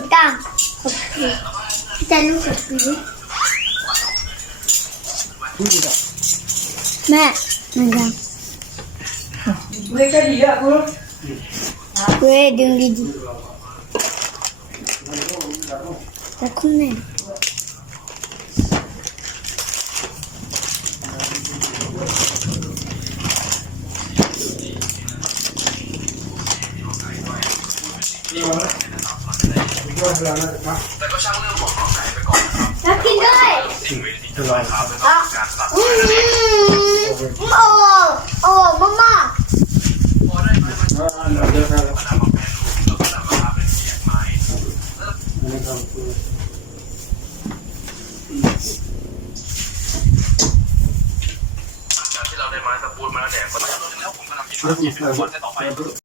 tá? Tá no fofinho. Mẹ, mình ra. Quê cái gì ạ cô? Quê đừng đi gì. Tá comendo. แต่ก็ช่างเรื่องหมงน้องใหนไปก่อนนะครับแล้วกินด้วยสิ่งเวทีจะลอยครับแต้องงการตัดอืมโอ้โอ้มามพอได้ไหมมัาแมาทำเป็นเสียงไม้จากที่เราได้ไม้สมบูรมาแล้วเนี่ยก็ต้องแล้วผมกำลังคิดาจะเคนต่อไป